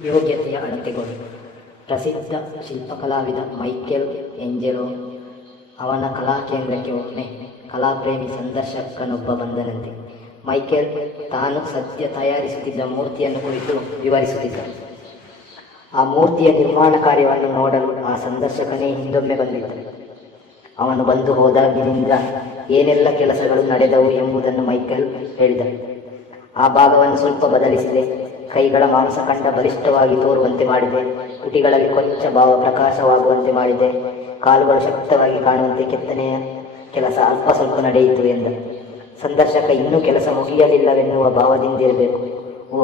ಯೋಗ್ಯತೆಯ ಅಳತೆಗಳು ಪ್ರಸಿದ್ಧ ಶಿಲ್ಪಕಲಾವಿದ Michael Angelo ಅವನ ಕಲಾ ಕೇಂದ್ರಕ್ಕೆ ಒಮ್ಮೆ ಕಲಾಪ್ರೇಮಿ ಸಂದರ್ಶಕನೊಬ್ಬ ಬಂದನಂತೆ. ಮೈಕೆಲ್ ತಾನು ಸದ್ಯ ತಯಾರಿಸುತ್ತಿದ್ದ ಮೂರ್ತಿಯನ್ನು ಕುರಿತು ವಿವರಿಸುತ್ತಿದ್ದ. ಆ ಮೂರ್ತಿಯ ನಿರ್ಮಾಣ ಕಾರ್ಯವನ್ನು ನೋಡಲು ಆ ಸಂದರ್ಶಕನೇ ಹಿಂದೊಮ್ಮೆ ಬಂದಿದ್ದ. ಅವನು ಬಂದು ಹೋದಾಗಿನಿಂದ ಏನೆಲ್ಲ ಕೆಲಸಗಳು ನಡೆದವು ಎಂಬುದನ್ನು ಮೈಕೆಲ್ ಹೇಳಿದ. ಆ ಭಾಗವನ್ನು ಸ್ವಲ್ಪ ಬದಲಿಸಿದೆ. ಕೈಗಳ ಮಾಂಸಖಂಡ ಬಲಿಷ್ಠವಾಗಿ ತೋರುವಂತೆ ಮಾಡಿದೆ. ತುಟಿಗಳಲ್ಲಿ ಕೊಂಚ ಭಾವ ಪ್ರಕಾಶವಾಗುವಂತೆ ಮಾಡಿದೆ. ಕಾಲುಗಳು ಶಕ್ತವಾಗಿ ಕಾಣುವಂತೆ ಕೆತ್ತನೆಯ ಕೆಲಸ ಅಲ್ಪ ಸ್ವಲ್ಪ ನಡೆಯಿತು ಎಂದ. ಸಂದರ್ಶಕ, ಇನ್ನೂ ಕೆಲಸ ಮುಗಿಯಲಿಲ್ಲವೆನ್ನುವ ಭಾವದಿಂದಿರಬೇಕು ಓ,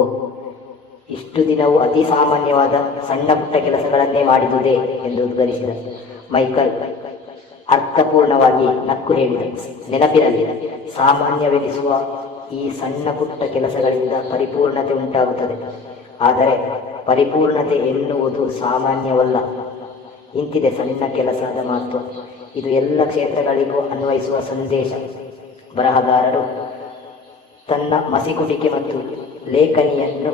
ಇಷ್ಟು ದಿನವೂ ಅತಿ ಸಾಮಾನ್ಯವಾದ ಸಣ್ಣ ಪುಟ್ಟ ಕೆಲಸಗಳನ್ನೇ ಮಾಡಿದುದೇ ಎಂದು ಉದ್ಗರಿಸಿದ. ಮೈಕಲ್ ಅರ್ಥಪೂರ್ಣವಾಗಿ ನಕ್ಕು ಹೇಳಿದೆ. ನೆನಪಿರಲಿ, ಸಾಮಾನ್ಯವೆನಿಸುವ ಈ ಸಣ್ಣ ಪುಟ್ಟ ಕೆಲಸಗಳಿಂದ ಪರಿಪೂರ್ಣತೆ ಉಂಟಾಗುತ್ತದೆ. ಆದರೆ ಪರಿಪೂರ್ಣತೆ ಎನ್ನುವುದು ಸಾಮಾನ್ಯವಲ್ಲ. ಇಂತಿದೆ ಸಣ್ಣ ಕೆಲಸದ ಮಹತ್ವ ಇದು ಎಲ್ಲ ಕ್ಷೇತ್ರಗಳಿಗೂ ಅನ್ವಯಿಸುವ ಸಂದೇಶ. ಬರಹಗಾರರು ತನ್ನ ಮಸಿಕುಟಿಕೆ ಮತ್ತು ಲೇಖನಿಯನ್ನು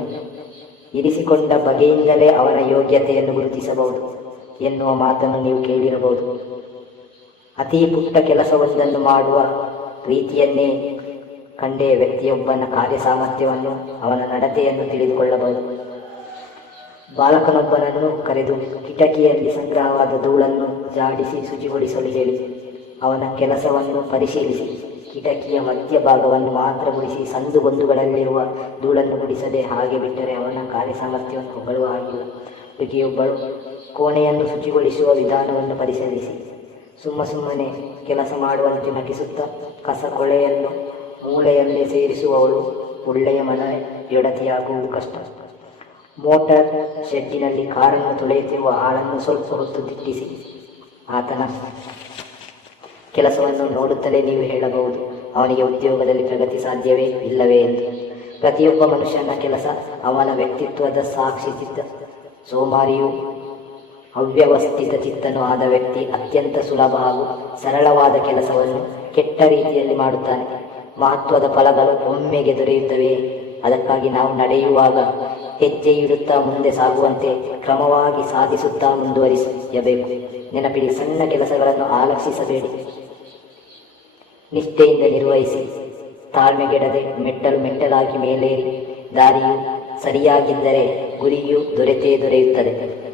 ಇರಿಸಿಕೊಂಡ ಬಗೆಯಿಂದಲೇ ಅವರ ಯೋಗ್ಯತೆಯನ್ನು ಗುರುತಿಸಬಹುದು ಎನ್ನುವ ಮಾತನ್ನು ನೀವು ಕೇಳಿರಬಹುದು. ಅತಿ ಪುಟ್ಟ ಕೆಲಸವೊಂದನ್ನು ಮಾಡುವ ರೀತಿಯನ್ನೇ ಕಂಡೇ ವ್ಯಕ್ತಿಯೊಬ್ಬನ ಕಾರ್ಯ ಸಾಮರ್ಥ್ಯವನ್ನು ಅವನ ನಡತೆಯನ್ನು ತಿಳಿದುಕೊಳ್ಳಬಹುದು. ಬಾಲಕನೊಬ್ಬನನ್ನು ಕರೆದು ಕಿಟಕಿಯಲ್ಲಿ ಸಂಗ್ರಹವಾದ ಧೂಳನ್ನು ಜಾಡಿಸಿ ಶುಚಿಗೊಳಿಸಲು ಹೇಳಿ. ಅವನ ಕೆಲಸವನ್ನು ಪರಿಶೀಲಿಸಿ. ಕಿಟಕಿಯ ಮಧ್ಯಭಾಗವನ್ನು ಮಾತ್ರ ಗುಡಿಸಿ ಸಂದುಗೊಂದುಗಳಲ್ಲಿರುವ ಧೂಳನ್ನು ಗುಡಿಸದೆ ಹಾಗೆ ಬಿಟ್ಟರೆ ಅವನ ಕಾರ್ಯ ಸಾಮರ್ಥ್ಯವನ್ನು ಹೊಗಳುವ ಹಾಗಿಲ್ಲ. ಹುಡುಗಿಯೊಬ್ಬಳು ಕೋಣೆಯನ್ನು ಶುಚಿಗೊಳಿಸುವ ವಿಧಾನವನ್ನು ಪರಿಶೀಲಿಸಿ. ಸುಮ್ಮ ಸುಮ್ಮನೆ ಕೆಲಸ ಮಾಡುವಂತೆ ನಟಿಸುತ್ತಾ ಕಸ ಕೊಳೆಯನ್ನು ಮೂಳೆಯಲ್ಲೇ ಸೇರಿಸುವವಳು ಒಳ್ಳೆಯ ಮನೆಯೊಡತಿಯಾಗುವುದು ಕಷ್ಟ. ಮೋಟಾರ್ ಶೆಡ್ಡಿನಲ್ಲಿ ಕಾರನ್ನು ತೊಳೆಯುತ್ತಿರುವ ಆಳನ್ನು ಸ್ವಲ್ಪ ಹೊತ್ತು ದಿಟ್ಟಿಸಿ ಆತನ ಕೆಲಸವನ್ನು ನೋಡುತ್ತಲೇ ನೀವು ಹೇಳಬಹುದು, ಅವನಿಗೆ ಉದ್ಯೋಗದಲ್ಲಿ ಪ್ರಗತಿ ಸಾಧ್ಯವೇ ಇಲ್ಲವೇ ಎಂದು. ಪ್ರತಿಯೊಬ್ಬ ಮನುಷ್ಯನ ಕೆಲಸ ಅವನ ವ್ಯಕ್ತಿತ್ವದ ಸಾಕ್ಷಿ ಚಿತ್ತ. ಸೋಮಾರಿಯು ಅವ್ಯವಸ್ಥಿತ ಚಿತ್ತನು ಆದ ವ್ಯಕ್ತಿ ಅತ್ಯಂತ ಸುಲಭ ಹಾಗೂ ಸರಳವಾದ ಕೆಲಸವನ್ನು ಕೆಟ್ಟ ರೀತಿಯಲ್ಲಿ ಮಾಡುತ್ತಾನೆ. ಮಹತ್ವದ ಫಲಗಳು ಒಮ್ಮೆಗೆ ದೊರೆಯುತ್ತವೆ. ಅದಕ್ಕಾಗಿ ನಾವು ನಡೆಯುವಾಗ ಹೆಜ್ಜೆ ಇಡುತ್ತಾ ಮುಂದೆ ಸಾಗುವಂತೆ ಕ್ರಮವಾಗಿ ಸಾಧಿಸುತ್ತಾ ಮುಂದುವರಿಸಬೇಕು ನೆನಪಿಡಿ, ಸಣ್ಣ ಕೆಲಸಗಳನ್ನು ಆಲಕ್ಷಿಸಬೇಡಿ. ನಿಷ್ಠೆಯಿಂದ ನಿರ್ವಹಿಸಿ. ತಾಳ್ಮೆಗೆಡದೆ ಮೆಟ್ಟಲು ಮೆಟ್ಟಲಾಗಿ ಮೇಲೇರಿ. ದಾರಿಯು ಸರಿಯಾಗಿದ್ದರೆ ಗುರಿಯು ದೊರೆತೇ ದೊರೆಯುತ್ತದೆ.